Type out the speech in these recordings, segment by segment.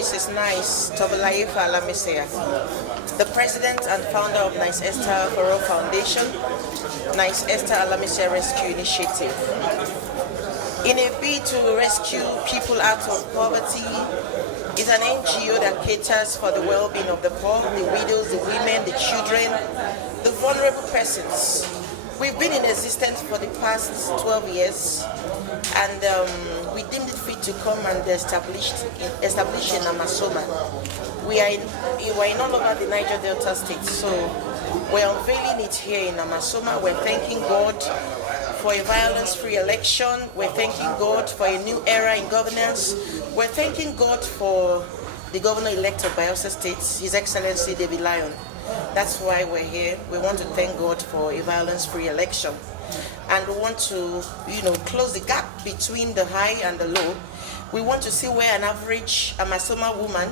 This is Nice, Alamieyesiegha, the president and founder of Nice Esther for All Foundation, Nice Esther Alamieyesiegha Rescue Initiative. In a bid to rescue people out of poverty, it's an NGO that caters for the well-being of the poor, the widows, the women, the children, the vulnerable persons. We've been in existence for the past 12 years, and we deemed it fit to come and establish in Amasoma. We're in all over the Niger Delta state, so we're unveiling it here in Amasoma. We're thanking God for a violence-free election. We're thanking God for a new era in governance. We're thanking God for the governor-elect of Bayelsa State, His Excellency David Lion. That's why we're here. We want to thank God for a violence-free election. And we want to, close the gap between the high and the low. We want to see where an average Amasoma woman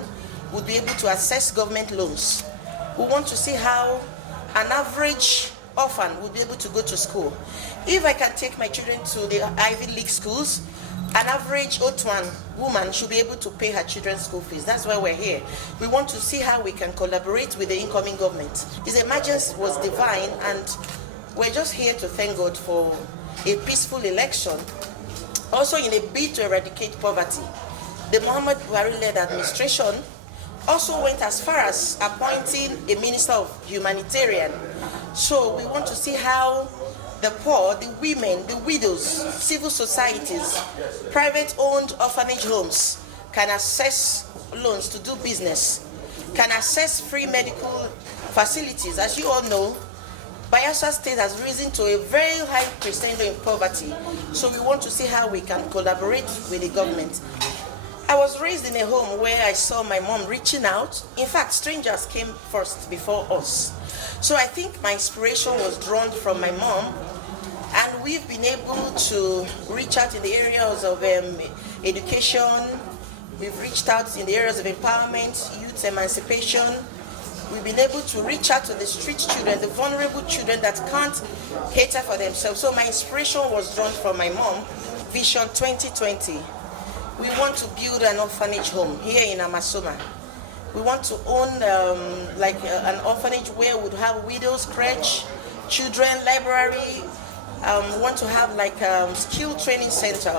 would be able to access government loans. We want to see how an average orphan would be able to go to school. If I can take my children to the Ivy League schools, an average Otuan woman should be able to pay her children's school fees. That's why we're here. We want to see how we can collaborate with the incoming government. His emergence was divine, and we're just here to thank God for a peaceful election. Also, in a bid to eradicate poverty, the Muhammad Buhari-led administration also went as far as appointing a minister of humanitarian. So we want to see how the poor, the women, the widows, civil societies, private-owned orphanage homes can access loans to do business, can access free medical facilities. As you all know, Bayelsa State has risen to a very high percentage in poverty. So we want to see how we can collaborate with the government. I was raised in a home where I saw my mom reaching out. In fact, strangers came first before us. So I think my inspiration was drawn from my mom, and we've been able to reach out in the areas of education. We've reached out in the areas of empowerment, youth emancipation. We've been able to reach out to the street children, the vulnerable children that can't cater for themselves. So my inspiration was drawn from my mom. Vision 2020. We want to build an orphanage home here in Amasoma. We want to own an orphanage where we would have widows, crèche, children, library. We want to have skill training center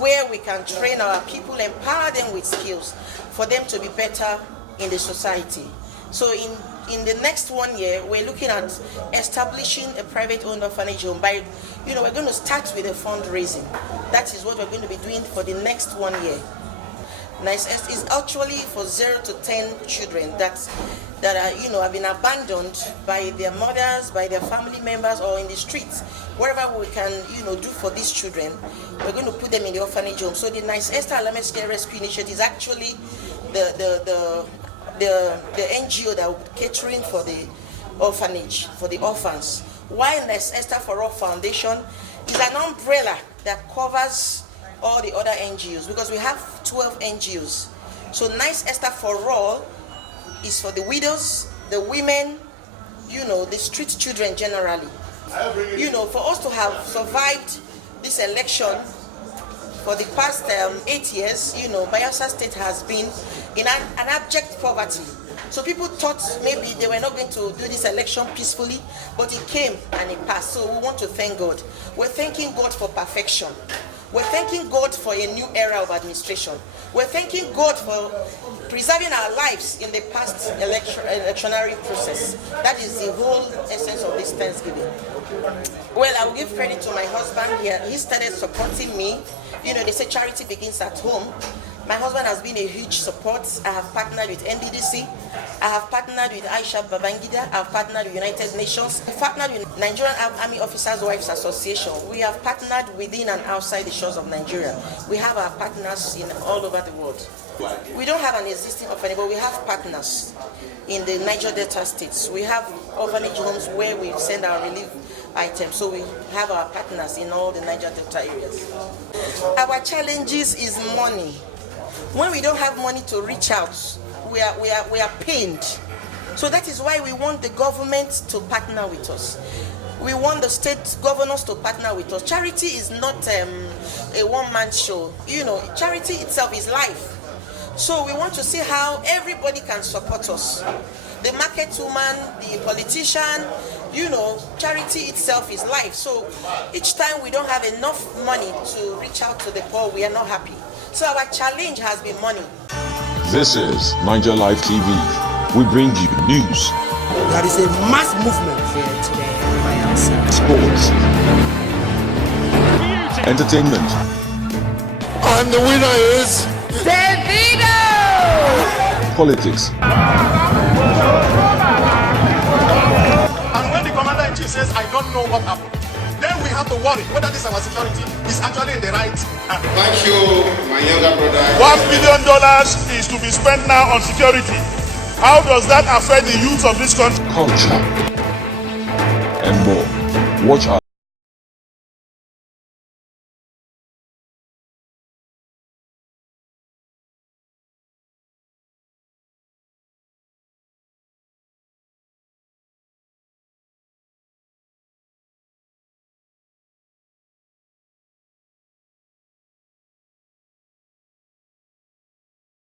where we can train our people, empower them with skills for them to be better in the society. So in the next 1 year, we're looking at establishing a private-owned orphanage home. We're going to start with a fundraising. That is what we're going to be doing for the next 1 year. Nice is actually for 0 to 10 children that have been abandoned by their mothers, by their family members, or in the streets. Wherever we can do for these children, we're going to put them in the orphanage home. So the Nice Esther Alamieyesiegha Rescue Initiative is actually the NGO that will be catering for the orphanage, for the orphans. While Nice Esther for All Foundation is an umbrella that covers all the other NGOs, because we have 12 NGOs. So Nice Esther for All is for the widows, the women, the street children generally. For us to have survived this election for the past 8 years, Bayelsa State has been in an abject poverty. So people thought maybe they were not going to do this election peacefully, but it came and it passed. So we want to thank God. We're thanking God for perfection. We're thanking God for a new era of administration. We're thanking God for preserving our lives in the past electionary process. That is the whole essence of this Thanksgiving. Well, I will give credit to my husband here. He started supporting me. They say charity begins at home. My husband has been a huge support. I have partnered with NDDC. I have partnered with Aisha Babangida. I have partnered with United Nations. I have partnered with Nigerian Army Officers' Wives Association. We have partnered within and outside the shores of Nigeria. We have our partners in all over the world. We don't have an existing orphanage, but we have partners in the Niger Delta states. We have orphanage homes where we send our relief items. So we have our partners in all the Niger Delta areas. Our challenges is money. When we don't have money to reach out, we are pained. So that is why we want the government to partner with us. We want the state governors to partner with us. Charity is not a one-man show. Charity itself is life. So we want to see how everybody can support us. The market woman, the politician, you know, charity itself is life. So each time we don't have enough money to reach out to the poor, we are not happy. So our challenge has been money. This is Niger Live TV. We bring you news. There is a mass movement here today at my house. Sports. Entertainment. And the winner is Davido! Politics. And when the commander-in-chief says, I don't know what happened, then we have to worry whether this our security is actually in the right hand. Thank you, my younger brother. $1 billion is to be spent now on security. How does that affect the youth of this country? Culture. And more. Watch out.